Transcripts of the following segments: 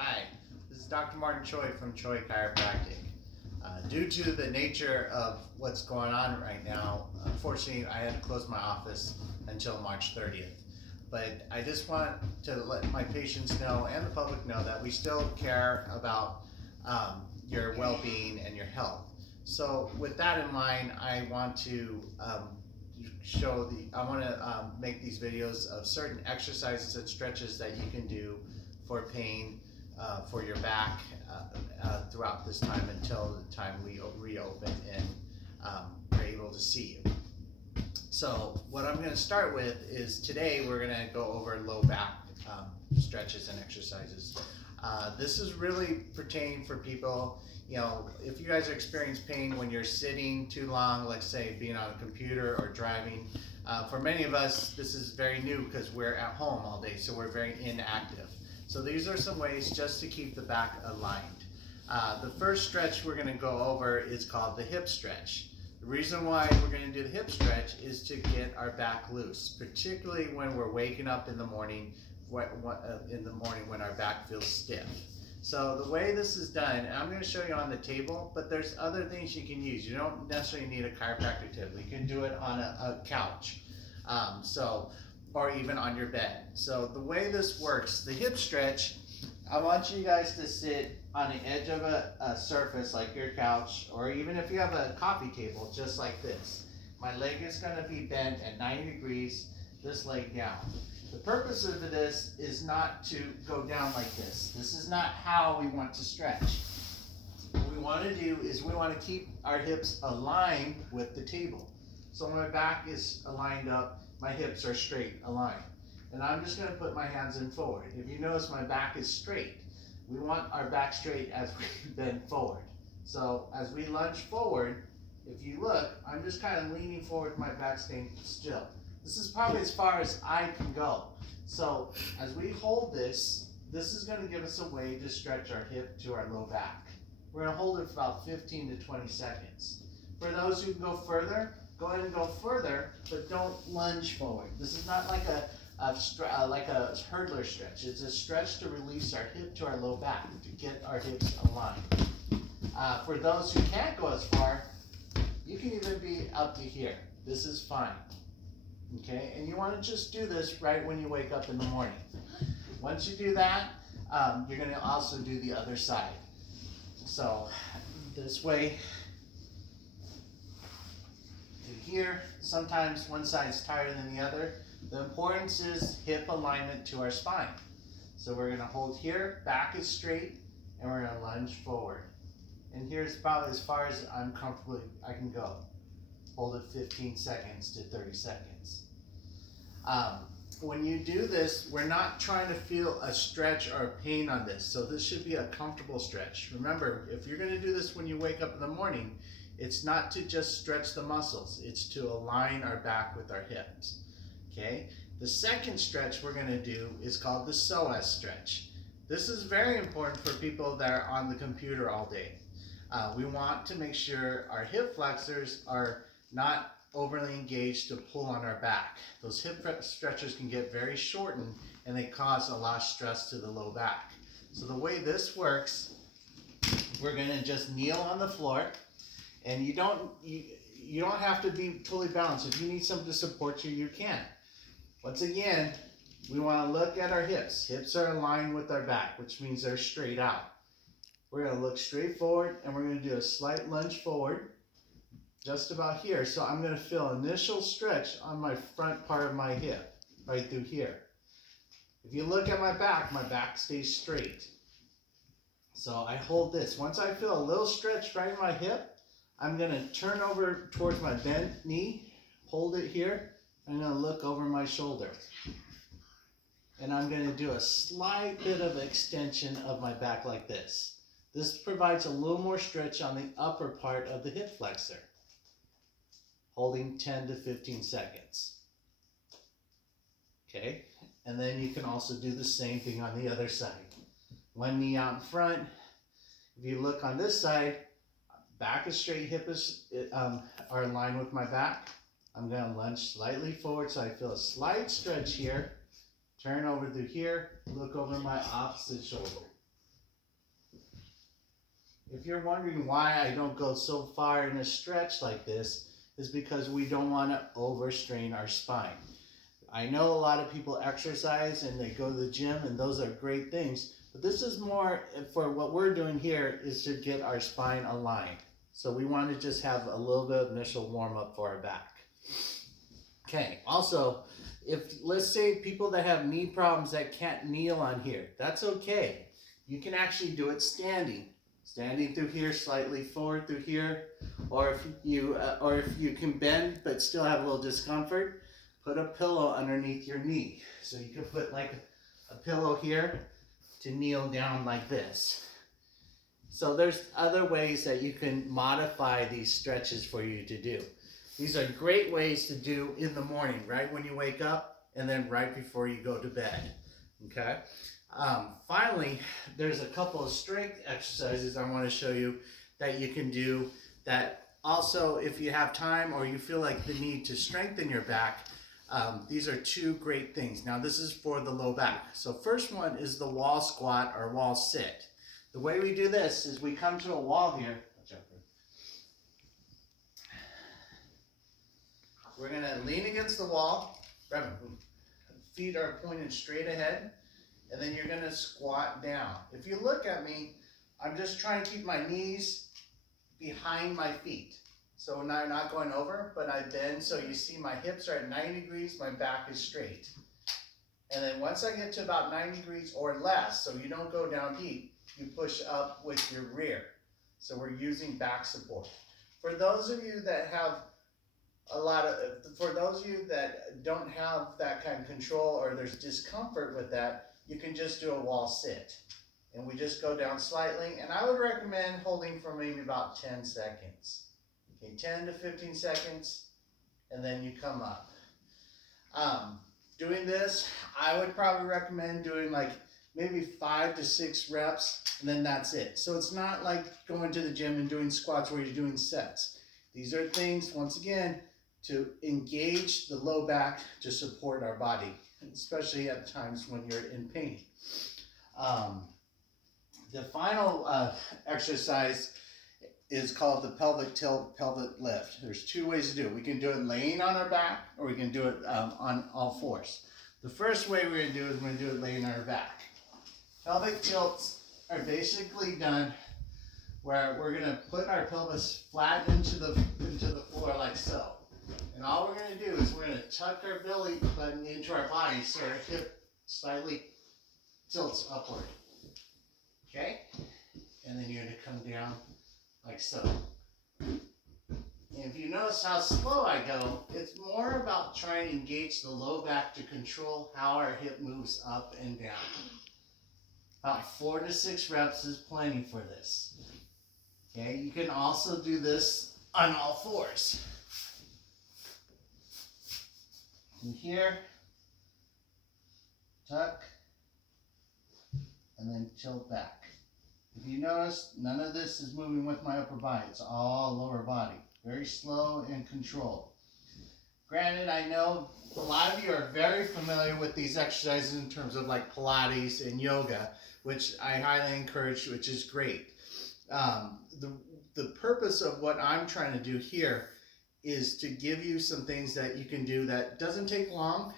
Hi, this is Dr. Martin Choi from Choi Chiropractic. Due to the nature of what's going on right now, unfortunately I had to close my office until March 30th. But I just want to let my patients know and the public know that we still care about your well-being and your health. So with that in mind, I want to make these videos of certain exercises and stretches that you can do for pain for your back throughout this time until the time we reopen and are able to see you. So what I'm going to start with is today we're going to go over low back stretches and exercises. This is really pertaining for people, if you guys are experiencing pain when you're sitting too long, let's say being on a computer or driving. For many of us, this is very new because we're at home all day, so we're very inactive. So these are some ways just to keep the back aligned. The first stretch we're going to go over is called the hip stretch. The reason why we're going to do the hip stretch is to get our back loose, particularly when we're waking up in the morning when our back feels stiff. So the way this is done, and I'm going to show you on the table, but there's other things you can use. You don't necessarily need a chiropractic table. You can do it on a couch. Or even on your bed. So the way this works, the hip stretch, I want you guys to sit on the edge of a surface like your couch, or even if you have a coffee table, just like this. My leg is going to be bent at 90 degrees, this leg down. The purpose of this is not to go down like this. This is not how we want to stretch. What we want to do is we want to keep our hips aligned with the table. So when my back is aligned up, my hips are straight, aligned. And I'm just going to put my hands in forward. If you notice, my back is straight. We want our back straight as we bend forward. So as we lunge forward, if you look, I'm just kind of leaning forward, my back staying still. This is probably as far as I can go. So as we hold this, this is going to give us a way to stretch our hip to our low back. We're going to hold it for about 15 to 20 seconds. For those who can go further, go ahead and go further, but don't lunge forward. This is not like a hurdler stretch. It's a stretch to release our hip to our low back, to get our hips aligned. For those who can't go as far, you can even be up to here. This is fine. Okay, and you want to just do this right when you wake up in the morning. Once you do that, you're going to also do the other side. So this way, to here, sometimes one side's tighter than the other. The importance is hip alignment to our spine. So we're going to hold here, back is straight, and we're going to lunge forward. And here's probably as far as I can go. Hold it 15 seconds to 30 seconds. When you do this, we're not trying to feel a stretch or a pain on this. So this should be a comfortable stretch. Remember, if you're going to do this when you wake up in the morning, it's not to just stretch the muscles. It's to align our back with our hips. Okay? The second stretch we're going to do is called the psoas stretch. This is very important for people that are on the computer all day. We want to make sure our hip flexors are not overly engaged to pull on our back. Those hip stretchers can get very shortened and they cause a lot of stress to the low back. So the way this works, we're going to just kneel on the floor, and you don't have to be totally balanced. If you need something to support you, you can. Once again, we want to look at our hips. Hips are aligned with our back, which means they're straight out. We're going to look straight forward, and we're going to do a slight lunge forward, just about here. So I'm going to feel initial stretch on my front part of my hip, right through here. If you look at my back stays straight. So I hold this. Once I feel a little stretch right in my hip, I'm going to turn over towards my bent knee, hold it here. I'm going to look over my shoulder. And I'm going to do a slight bit of extension of my back like this. This provides a little more stretch on the upper part of the hip flexor. Holding 10 to 15 seconds. Okay, and then you can also do the same thing on the other side. One knee out in front. If you look on this side, back is straight, hip are in line with my back. I'm going to lunge slightly forward so I feel a slight stretch here. Turn over through here, look over my opposite shoulder. If you're wondering why I don't go so far in a stretch like this, is because we don't want to overstrain our spine. I know a lot of people exercise and they go to the gym, and those are great things, but this is more for what we're doing here is to get our spine aligned. So we want to just have a little bit of initial warm up for our back. Okay, also, if let's say people that have knee problems that can't kneel on here, that's okay. You can actually do it standing. Standing through here, slightly forward through here, or if you can bend but still have a little discomfort, put a pillow underneath your knee. So you can put like a pillow here to kneel down like this. So there's other ways that you can modify these stretches for you to do. These are great ways to do in the morning, right when you wake up, and then right before you go to bed. Okay. Finally, there's a couple of strength exercises I want to show you that you can do that also, if you have time or you feel like the need to strengthen your back, these are two great things. Now, this is for the low back. So first one is the wall squat or wall sit. The way we do this is we come to a wall here. We're going to lean against the wall. Feet are pointed straight ahead. And then you're going to squat down. If you look at me, I'm just trying to keep my knees behind my feet. So now I'm not going over, but I bend so you see my hips are at 90 degrees, my back is straight. And then once I get to about 90 degrees or less, so you don't go down deep, you push up with your rear. So we're using back support. For those of you that have for those of you that don't have that kind of control or there's discomfort with that, you can just do a wall sit. And we just go down slightly, and I would recommend holding for maybe about 10 seconds. Okay, 10 to 15 seconds, and then you come up. Doing this, I would probably recommend doing like maybe 5 to 6 reps, and then that's it. So it's not like going to the gym and doing squats where you're doing sets. These are things, once again, to engage the low back to support our body, especially at times when you're in pain. The final exercise is called the pelvic tilt, pelvic lift. There's two ways to do it. We can do it laying on our back, or we can do it on all fours. The first way we're going to do it is we're going to do it laying on our back. Pelvic tilts are basically done where we're going to put our pelvis flat into the floor like so. And all we're going to do is we're going to tuck our belly button into our body so our hip slightly tilts upward. Okay? And then you're going to come down like so. And if you notice how slow I go, it's more about trying to engage the low back to control how our hip moves up and down. About 4 to 6 reps is plenty for this. Okay? You can also do this on all fours. And here, tuck, and then tilt back. If you notice, none of this is moving with my upper body. It's all lower body. Very slow and controlled. Granted, I know a lot of you are very familiar with these exercises in terms of like Pilates and yoga, which I highly encourage, which is great. The purpose of what I'm trying to do here is to give you some things that you can do that doesn't take long,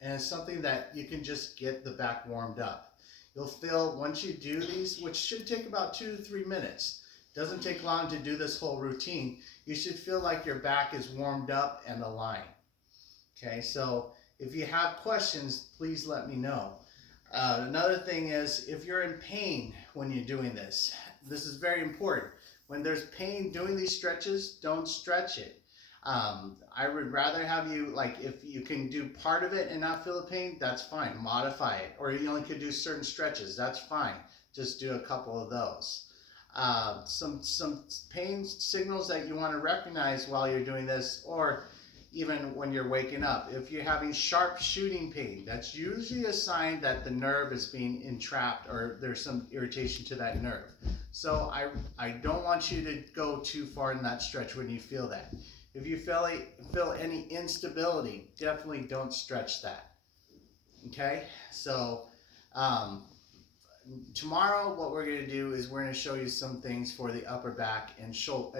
and it's something that you can just get the back warmed up. You'll feel once you do these, which should take about 2 to 3 minutes, doesn't take long to do this whole routine, you should feel like your back is warmed up and aligned. Okay, so if you have questions, please let me know. Another thing is, if you're in pain when you're doing this, this is very important. When there's pain doing these stretches, don't stretch it. I would rather have you, like, if you can do part of it and not feel the pain, that's fine. Modify it. Or you only could do certain stretches, that's fine. Just do a couple of those. Some pain signals that you want to recognize while you're doing this, or even when you're waking up. If you're having sharp shooting pain, that's usually a sign that the nerve is being entrapped or there's some irritation to that nerve. So I don't want you to go too far in that stretch when you feel that. If you feel any instability, definitely don't stretch that. Okay? So tomorrow, what we're going to do is we're going to show you some things for the upper back and shoulder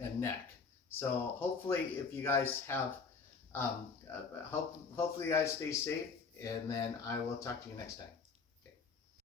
and neck. So hopefully, if you guys have, hopefully you guys stay safe, and then I will talk to you next time.